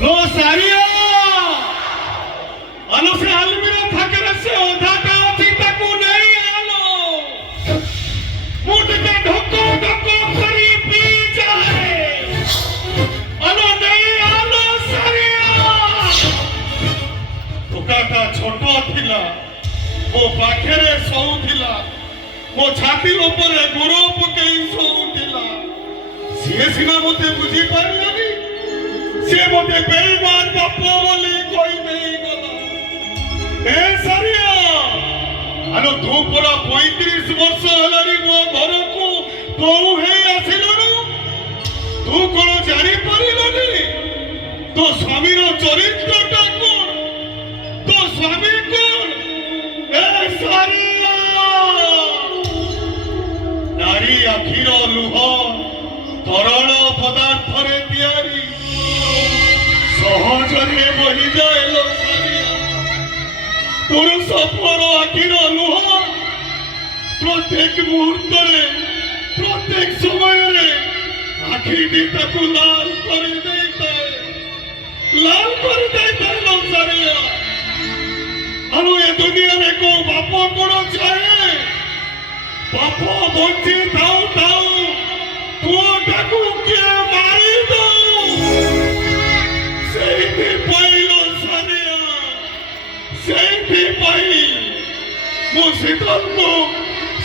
लो सारिया आलो से अलमीरा थाके से ओधा का अथी तक नहीं आलो मुठ के ढको ढको करी पी जाए आलो नहीं आलो सारिया टुकाटा छोटो थिला मो पाखेरे सोउथिला मो छाती ऊपर गोरो पकई सोउथिला से सिना मते बुझी पारिलानी से मते बेईमान बापो बोली कोई नहीं गला ए सारिया आनो तू पूरा 35 वर्ष हलारी मो घर को कोउ हे आसिलनु तू कोन जानि परिलनी तो स्वामी रो चरित्रटा कोन तो स्वामी कोन ए सारिया नारी आखिरो लुह तरल पदार्थरे तैयारी सहजरे बही जाए लो सारिया पुरुष पर आखिर लुह प्रत्येक मुहूर्त प्रत्येक समय आखि दीटा को लाल कर देता लो सारिया आनु ए दुनिया में को बापो कोण चाहे बापो बंची थाऊ थाऊ पुओटा को के मारी दो सेठी पाइलो सारिया सेठी पाई मो शीतल को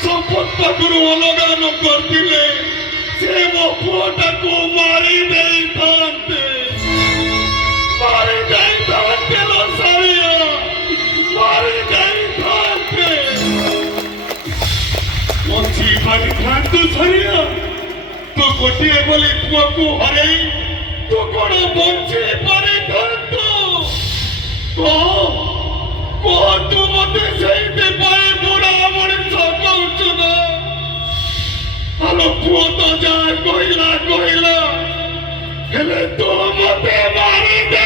संपत पाखरु अलगा न करथिले से मो पुओटा को मारी देई थांते लो सारिया मारी देई थांते बंची मारी थांते सारिया तो गोटे बोली पुआ को हरे तो कौन बंचे पारे थांतो को तू मते सहीते पाए बुढ़ा मଣିଷ कहूଛୁ ना आलो पुआ तो जा कहला हेले तू मते मारी दे